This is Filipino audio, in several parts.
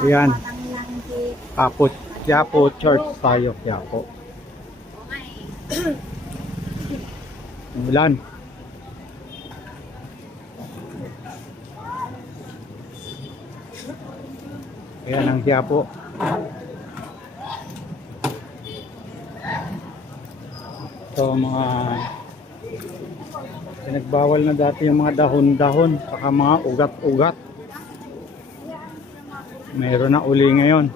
Ayan. Quiapo Church tayo, Quiapo. Ulan. Ayan ang Quiapo. Ito mga pinagbawal na dati yung mga dahon-dahon saka mga ugat-ugat. Mayroon na uli ngayon.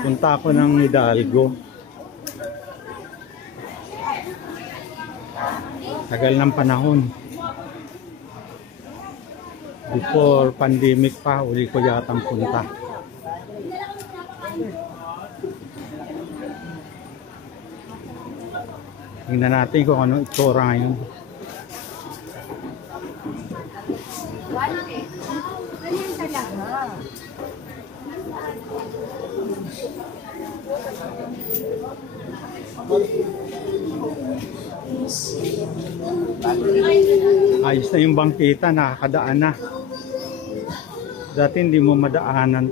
Punta ako ng Hidalgo. Tagal ng panahon. Before pandemic pa, uli ko yatang punta. Tingnan natin kung ano itsura ngayon. Ayos na yung bangkita, nakakadaan na. Dati hindi mo madaanan.